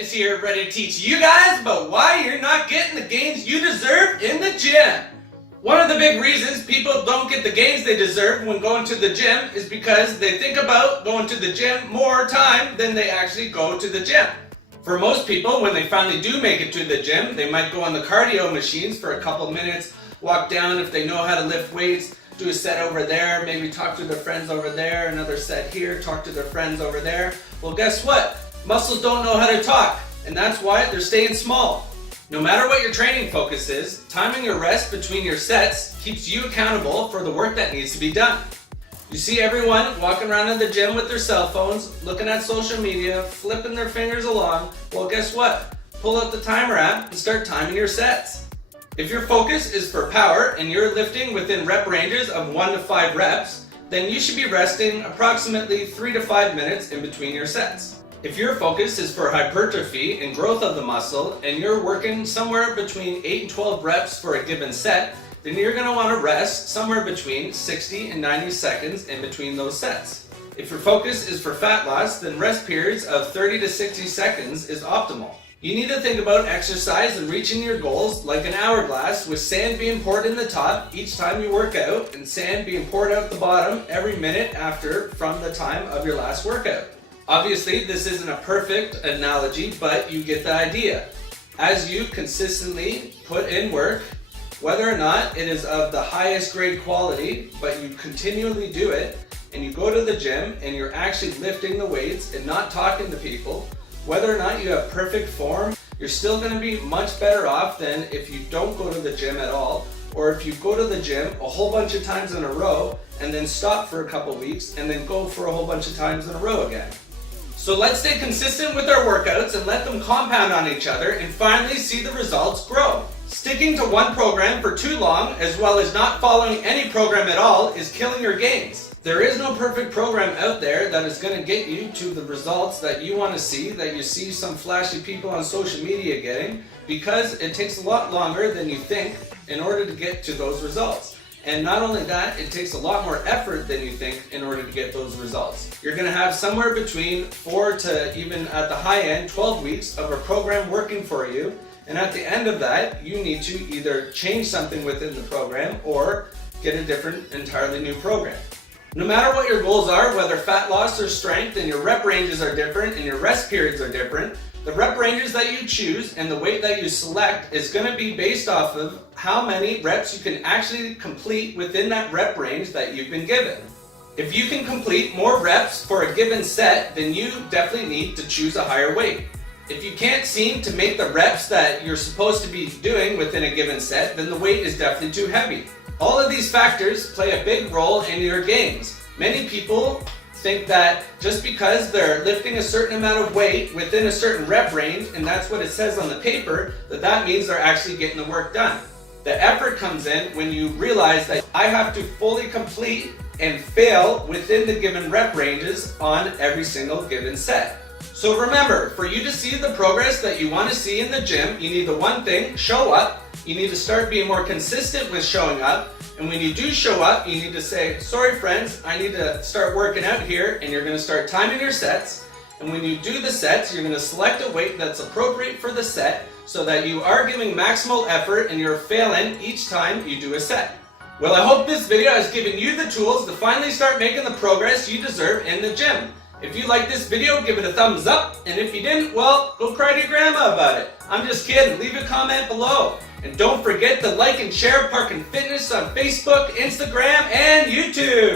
Fitness here, ready to teach you guys about why you're not getting the gains you deserve in the gym. One of the big reasons people don't get the gains they deserve when going to the gym is because they think about going to the gym more time than they actually go to the gym. For most people, when they finally do make it to the gym, they might go on the cardio machines for a couple minutes, walk down if they know how to lift weights, do a set over there, maybe talk to their friends over there, another set here, talk to their friends over there. Well, guess what? Muscles don't know how to talk, and that's why they're staying small. No matter what your training focus is, timing your rest between your sets keeps you accountable for the work that needs to be done. You see everyone walking around in the gym with their cell phones, looking at social media, flipping their fingers along. Well, guess what? Pull out the timer app and start timing your sets. If your focus is for power and you're lifting within rep ranges of 1 to 5 reps, then you should be resting approximately 3 to 5 minutes in between your sets. If your focus is for hypertrophy and growth of the muscle and you're working somewhere between 8 and 12 reps for a given set, then you're going to want to rest somewhere between 60 and 90 seconds in between those sets. If your focus is for fat loss, then rest periods of 30 to 60 seconds is optimal. You need to think about exercise and reaching your goals like an hourglass, with sand being poured in the top each time you work out and sand being poured out the bottom every minute after from the time of your last workout. Obviously, this isn't a perfect analogy, but you get the idea. As you consistently put in work, whether or not it is of the highest grade quality, but you continually do it, and you go to the gym and you're actually lifting the weights and not talking to people, whether or not you have perfect form, you're still going to be much better off than if you don't go to the gym at all, or if you go to the gym a whole bunch of times in a row and then stop for a couple weeks and then go for a whole bunch of times in a row again. So let's stay consistent with our workouts and let them compound on each other and finally see the results grow. Sticking to one program for too long, as well as not following any program at all, is killing your gains. There is no perfect program out there that is going to get you to the results that you want to see, that you see some flashy people on social media getting, because it takes a lot longer than you think in order to get to those results. And not only that, it takes a lot more effort than you think in order to get those results. You're going to have somewhere between 4 to even at the high end, 12 weeks of a program working for you. And at the end of that, you need to either change something within the program or get a different, entirely new program. No matter what your goals are, whether fat loss or strength, and your rep ranges are different and your rest periods are different, the rep ranges that you choose and the weight that you select is going to be based off of how many reps you can actually complete within that rep range that you've been given. If you can complete more reps for a given set, then you definitely need to choose a higher weight. If you can't seem to make the reps that you're supposed to be doing within a given set, then the weight is definitely too heavy. All of these factors play a big role in your gains. Many people think that just because they're lifting a certain amount of weight within a certain rep range, and that's what it says on the paper, that means they're actually getting the work done. The effort comes in when you realize that I have to fully complete and fail within the given rep ranges on every single given set. So remember, for you to see the progress that you want to see in the gym, you need the one thing: show up. You need to start being more consistent with showing up. And when you do show up, you need to say, sorry friends, I need to start working out here, and you're going to start timing your sets. And when you do the sets, you're going to select a weight that's appropriate for the set so that you are giving maximal effort and you're failing each time you do a set. Well, I hope this video has given you the tools to finally start making the progress you deserve in the gym. If you like this video, give it a thumbs up, and if you didn't, well, go cry to your grandma about it. I'm just kidding. Leave a comment below. And don't forget to like and share Park and Fitness on Facebook, Instagram, and YouTube.